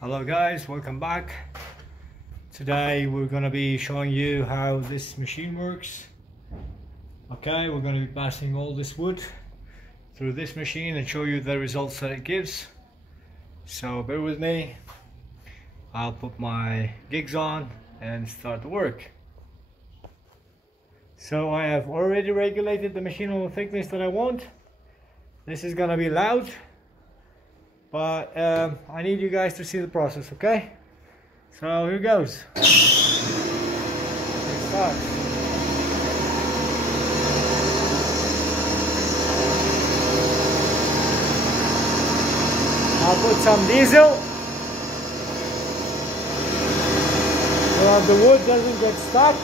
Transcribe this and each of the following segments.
Hello guys, welcome back. Today we're going to be showing you how this machine works. Okay, we're going to be passing all this wood through this machine and show you the results that it gives. So bear with me. I'll put my gigs on and start the work. So I have already regulated the machine on the thickness that I want. This is going to be loud, but I need you guys to see the process, okay? So here goes. Let's start. I'll put some diesel so that the wood doesn't get stuck.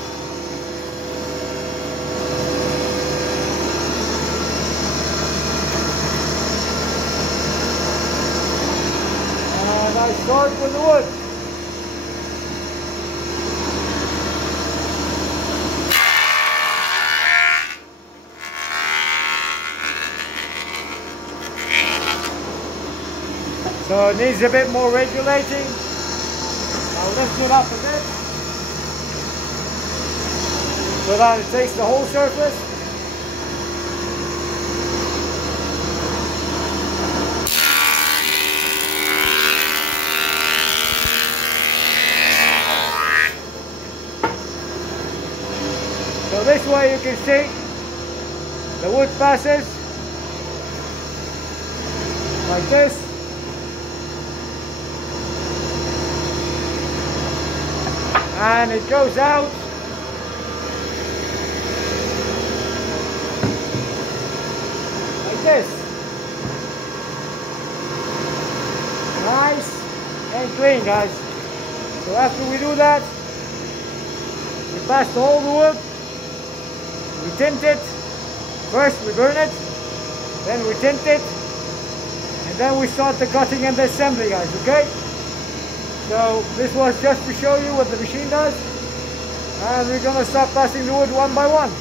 And I start with the wood. So it needs a bit more regulating. I'll lift it up a bit so that it takes the whole surface. So this way you can see the wood passes like this. And it goes out like this. Nice and clean, guys. So after we do that, we pass the whole wood, we tint it. First we burn it, then we tint it, and then we start the cutting and the assembly, guys, okay? So this was just to show you what the machine does, and we're gonna start passing the wood one by one.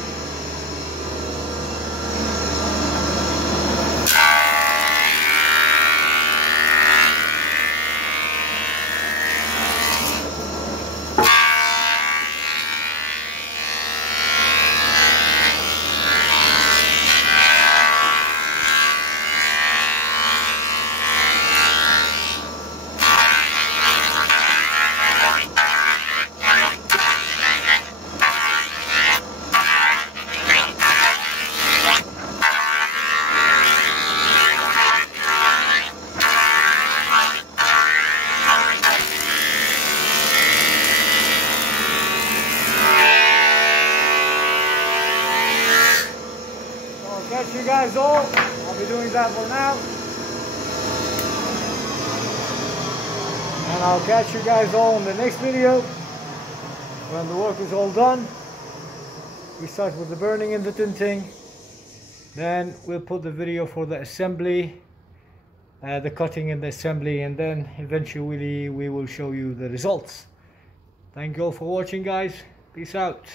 Catch you guys all. I'll be doing that for now. And I'll catch you guys all in the next video when the work is all done. We start with the burning and the tinting. Then we'll put the video for the assembly, the cutting and the assembly, and then eventually we will show you the results. Thank you all for watching, guys. Peace out.